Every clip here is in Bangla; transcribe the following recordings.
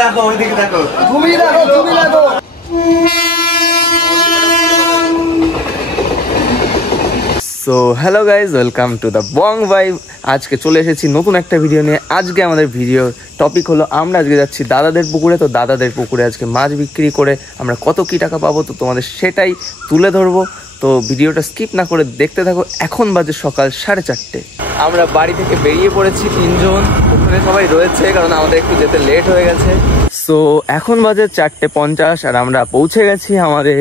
দেখো ওইদিকে দেখো, তুমি দেখো, তুমি দেখো। So hello guys, welcome to the Bong vibe. আজকে চলে এসেছি নতুন একটা ভিডিও নিয়ে। আজকে আমাদের ভিডিওর টপিক হলো আমরা আজকে যাচ্ছি দাদাদের পুকুরে। তো দাদাদের পুকুরে আজকে মাছ বিক্রি করে আমরা কত কী টাকা পাবো, তো তোমাদের সেটাই তুলে ধরবো। তো ভিডিওটা স্কিপ না করে দেখতে থাকো। এখন বাজে সকাল 4:30। আমরা বাড়ি থেকে বেরিয়ে পড়েছি তিনজন, ওখানে সবাই রয়েছে কারণ আমাদের একটু যেতে লেট হয়ে গেছে। সো এখন বাজে 4:50 আর আমরা পৌঁছে গেছি আমাদের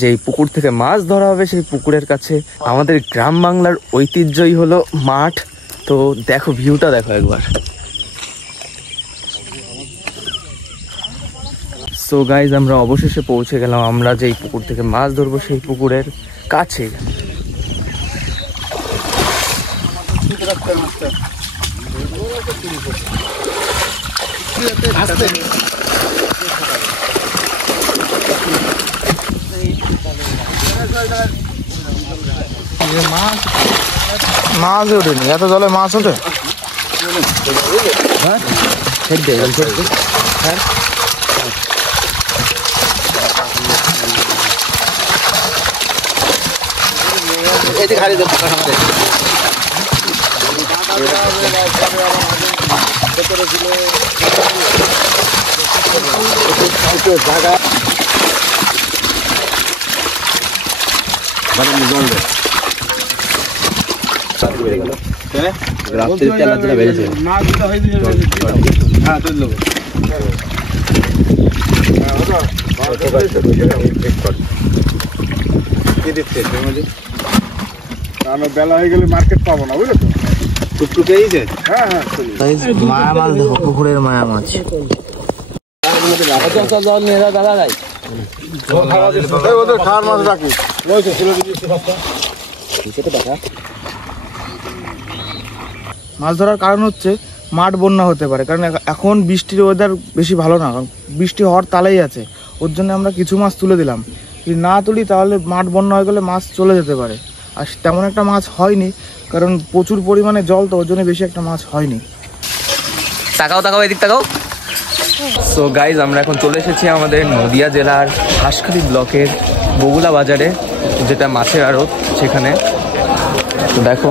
যেই পুকুর থেকে মাছ ধরা হবে সেই পুকুরের কাছে। আমাদের গ্রাম বাংলার ঐতিহ্যই হলো মাঠ। তো দেখো ভিউটা দেখো একবার। সো গাইজ, আমরা অবশেষে পৌঁছে গেলাম আমরা যেই পুকুর থেকে মাছ ধরবো সেই পুকুরের কাছে। মাছ ওঠেনি, এত জলে মাছ ওঠে? বেলা হয়ে গেলে মার্কেট পাবো না, বুঝলো তো? টুকটুকে হ্যাঁ হ্যাঁ, মায়া মাছ দেখো, পুকুরের মায়া মাছ। মাছ ধরার কারণ হচ্ছে মাঠ বন্যা হতে পারে, কারণ এখন বৃষ্টির ওয়েদার বেশি ভালো না, কারণ বৃষ্টি হওয়ার তালেই আছে। ওর জন্য আমরা কিছু মাছ তুলে দিলাম। যদি না তুলি তাহলে মাঠ বন্যা হয়ে গেলে মাছ চলে যেতে পারে। আর তেমন একটা মাছ হয়নি, কারণ প্রচুর পরিমাণে জল, তো ওর জন্য বেশি একটা মাছ হয়নি। তাকাও তাকাও, এদিক তাকাও। সো গাইজ, আমরা এখন চলে এসেছি আমাদের নদিয়া জেলার হাঁসখালি ব্লকের বগুলা বাজারে, যেটা মাছের আড়ত, সেখানে। তো দেখো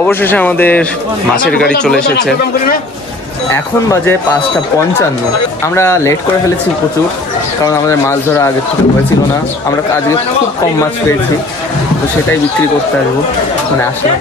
অবশেষে আমাদের মাছের গাড়ি চলে এসেছে। এখন বাজে 5:55। আমরা লেট করে ফেলেছি প্রচুর, কারণ আমাদের মাছ ধরা আগের থেকে হয়েছিল না। আমরা আজকে খুব কম মাছ পেয়েছি, তো সেটাই বিক্রি করতে আসবো, মানে আসলাম।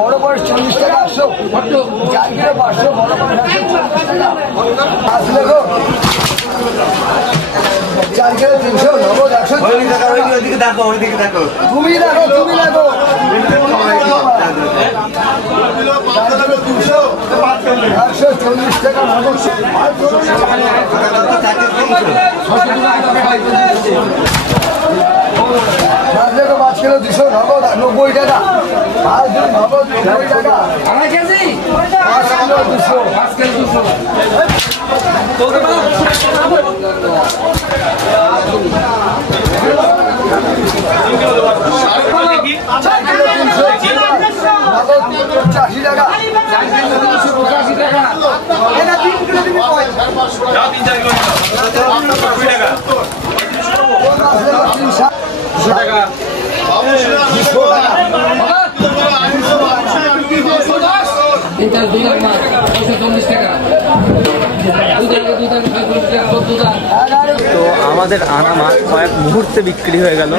বড় বড় 40 টাকা, 500 বড় বড় 4 কিলো 300, নগদ 100। ওইদিকে দেখো, ওইদিকে দেখো, তুমি দেখো, তুমি দেখো। 140 টাকা নগদ। 5 কিলো 200, নগদ 90 টাকা। 5 দিন নগদ 90 টাকা। 5 কেজি 5 কিলো 200, 5 কেজি 200। আমাদের আনা মাছ কয়েক মুহূর্তে বিক্রি হয়ে গেল।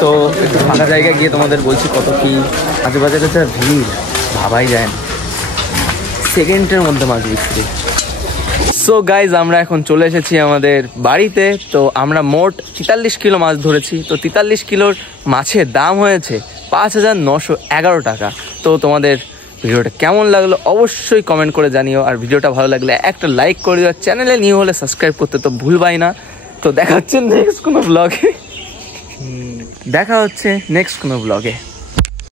তো একটু ফাঁকা জায়গায় গিয়ে তোমাদের বলছি কত কি মাছ বাজারে যা ভিড়, ভাবাই যায় না, সেকেন্ডের মধ্যে মাছ বিক্রি। সো গাইজ, আমরা এখন চলে এসেছি আমাদের বাড়িতে। তো আমরা মোট 43 কিলো মাছ ধরেছি। তো 43 কিলোর মাছের দাম হয়েছে 5,911 টাকা। তো তোমাদের ভিডিওটা কেমন লাগলো অবশ্যই কমেন্ট করে জানিও, আর ভিডিওটা ভালো লাগলে একটা লাইক করে দিও, চ্যানেলে নিউ হলে সাবস্ক্রাইব করতে তো ভুলবাই না। তো দেখা হচ্ছে নেক্সট কোনো ব্লগে।